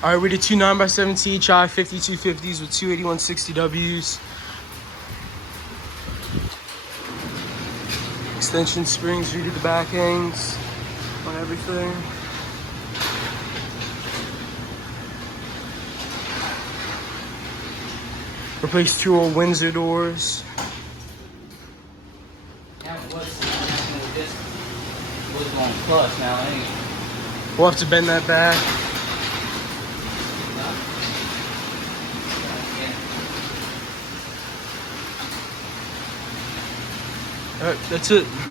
All right, we did two 9x7 THI 5250s with 28160Ws. Extension springs redid the back hangs on everything. Replaced two old Windsor doors. Was going plus now anyway. We'll have to bend that back. All right, that's it.